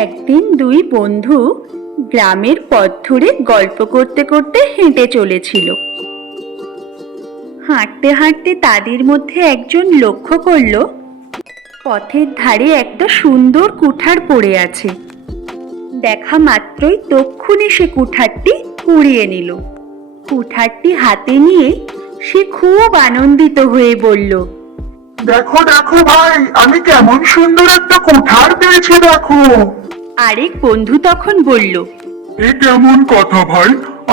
একদিন দুই বন্ধু গ্রামের পথ ধরে গল্প করতে করতে হেঁটে চলেছিল। হাঁটতে হাঁটতে তাদের মধ্যে একজন লক্ষ্য করল, পথের ধারে একটা সুন্দর কুঠার পড়ে আছে। দেখা মাত্রই তক্ষুনি সে কুঠারটি কুড়িয়ে নিল। কুঠারটি হাতে নিয়ে সে খুব আনন্দিত হয়ে বলল, দেখো দেখো ভাই, আমি কেমন সুন্দর একটা কোঠার পেয়েছি, দেখো। আরেক বন্ধু তখন বলল, এ কেমন কথা ভাই?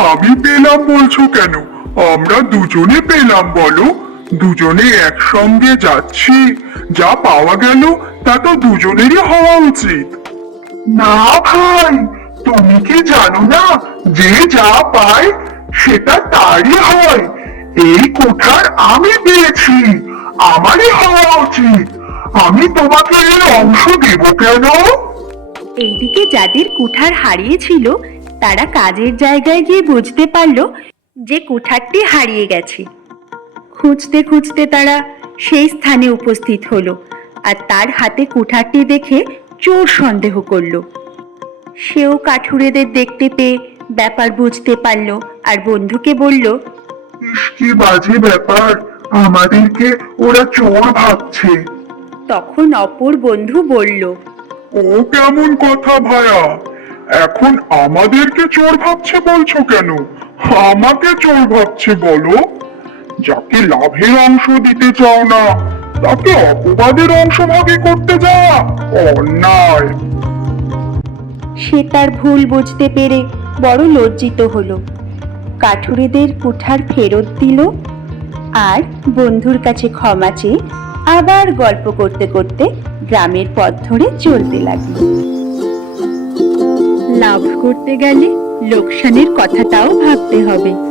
আমি পেলাম বলছো কেন? আমরা দুজনে পেলাম বলো। দুজনে একসঙ্গে যাচ্ছি। যা পাওয়া গেল, তা তো দুজনেরই হওয়া উচিত। না ভাই, তুমি কি জানো না, যে যা পায়, সেটা তারই হয়। এই কোঠার আমি পেয়েছি, আমারই হওয়া উচিত। আমি তোমাকে এর অংশ দেব কেন? এইদিকে যাদের কুঠার হারিয়েছিল তারা কাজের জায়গায় গিয়ে বুঝতে পারল যে কুঠারটি হারিয়ে গেছে। খুঁজতে খুঁজতে তারা সেই স্থানে উপস্থিত হলো আর তার হাতে কুঠারটি দেখে চোর সন্দেহ করল। সেও কাঠুরেদের দেখতে পেয়ে ব্যাপার বুঝতে পারল আর বন্ধুকে বলল কি বাজে ব্যাপার আমাদেরকে ওরা চোর ভাবছে। তখন অপর বন্ধু বলল ও কেমন কথা ভায়া? এখন আমাদেরকে চোর ভাবছে বলছো কেন? আমাকে চোর ভাবছে বলো। যাকে লাভের অংশ দিতে চাও না, তাকে অপবাদের অংশ ভাগে করতে যাওয়া অন্যায়। সে তার ভুল বুঝতে পেরে বড় লজ্জিত হলো। কাঠুরেদের কুঠার ফেরত দিল, আর বন্ধুর কাছে ক্ষমা চেয়ে আবার গল্প করতে করতে গ্রামের পথ ধরে চলতে লাগল। লাভ করতে গেলে লোকসানের কথাটাও ভাবতে হবে।